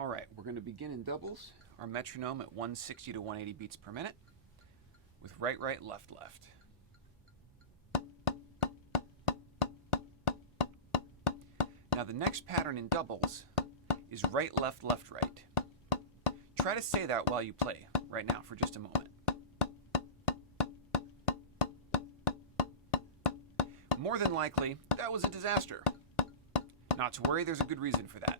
All right, we're going to begin in doubles, our metronome at 160 to 180 beats per minute, with right, right, left, left. Now the next pattern in doubles is right, left, left, right. Try to say that while you play right now for just a moment. More than likely, that was a disaster. Not to worry, there's a good reason for that.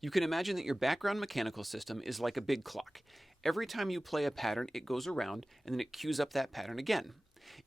You can imagine that your background mechanical system is like a big clock. Every time you play a pattern, it goes around and then it cues up that pattern again.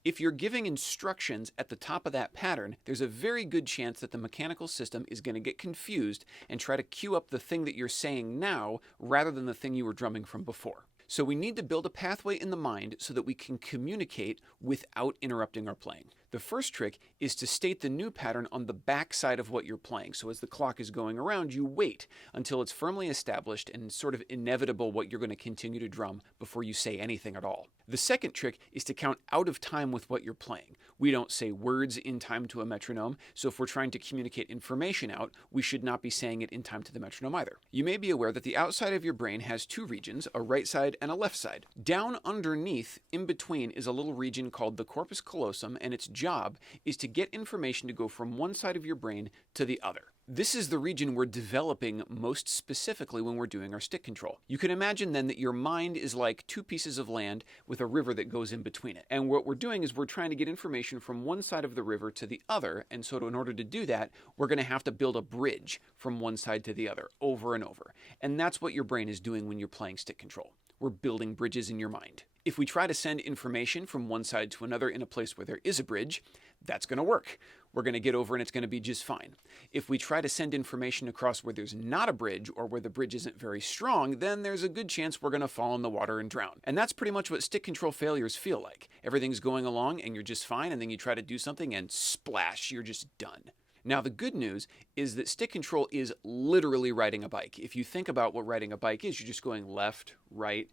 If you're giving instructions at the top of that pattern, there's a very good chance that the mechanical system is going to get confused and try to cue up the thing that you're saying now rather than the thing you were drumming from before. So we need to build a pathway in the mind so that we can communicate without interrupting our playing. The first trick is to state the new pattern on the back side of what you're playing. So as the clock is going around, you wait until it's firmly established and sort of inevitable what you're going to continue to drum before you say anything at all. The second trick is to count out of time with what you're playing. We don't say words in time to a metronome, so if we're trying to communicate information out, we should not be saying it in time to the metronome either. You may be aware that the outside of your brain has two regions, a right side and a left side. Down underneath, in between, is a little region called the corpus callosum, and its job is to get information to go from one side of your brain to the other. This is the region we're developing most specifically when we're doing our stick control. You can imagine then that your mind is like two pieces of land with a river that goes in between it. And what we're doing is we're trying to get information from one side of the river to the other. And so in order to do that, we're going to have to build a bridge from one side to the other over and over. And that's what your brain is doing when you're playing stick control. We're building bridges in your mind. If we try to send information from one side to another in a place where there is a bridge, that's going to work. We're going to get over and it's going to be just fine. If we try to send information across where there's not a bridge or where the bridge isn't very strong, then there's a good chance we're going to fall in the water and drown. And that's pretty much what stick control failures feel like. Everything's going along and you're just fine, and then you try to do something and splash, you're just done. Now, the good news is that stick control is literally riding a bike. If you think about what riding a bike is, you're just going left, right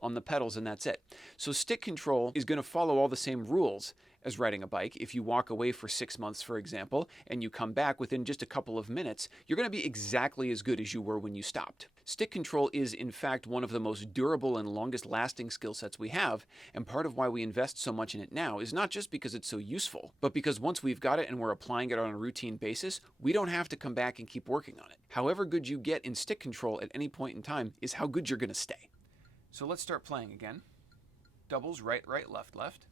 on the pedals, and that's it. So stick control is going to follow all the same rules as riding a bike. If you walk away for 6 months, for example, and you come back within just a couple of minutes, you're going to be exactly as good as you were when you stopped. Stick control is, in fact, one of the most durable and longest lasting skill sets we have, and part of why we invest so much in it now is not just because it's so useful, but because once we've got it and we're applying it on a routine basis, we don't have to come back and keep working on it. However good you get in stick control at any point in time is how good you're going to stay. So let's start playing again. Doubles, right, right, left, left.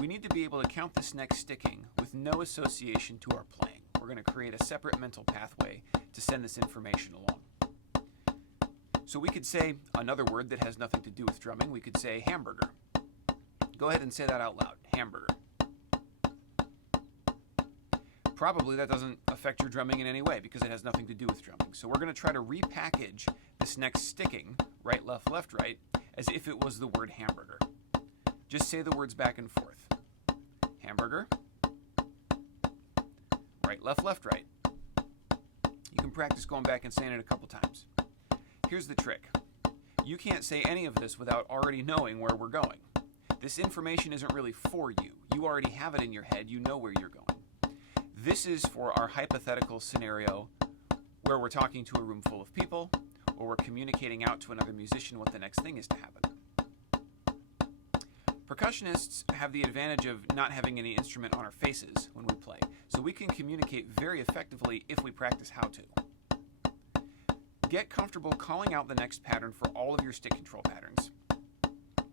We need to be able to count this next sticking with no association to our playing. We're going to create a separate mental pathway to send this information along. So we could say another word that has nothing to do with drumming. We could say hamburger. Go ahead and say that out loud, hamburger. Probably that doesn't affect your drumming in any way because it has nothing to do with drumming. So we're going to try to repackage this next sticking, right, left, right, as if it was the word hamburger. Just say the words back and forth. Hamburger. Right, left, right. You can practice going back and saying it a couple times. Here's the trick. You can't say any of this without already knowing where we're going. This information isn't really for you. You already have it in your head. You know where you're going. This is for our hypothetical scenario where we're talking to a room full of people, or we're communicating out to another musician what the next thing is to happen. Percussionists have the advantage of not having any instrument on our faces when we play, so we can communicate very effectively if we practice how to. Get comfortable calling out the next pattern for all of your stick control patterns.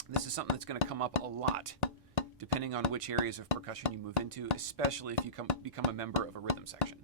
This is something that's going to come up a lot depending on which areas of percussion you move into, especially if you become a member of a rhythm section.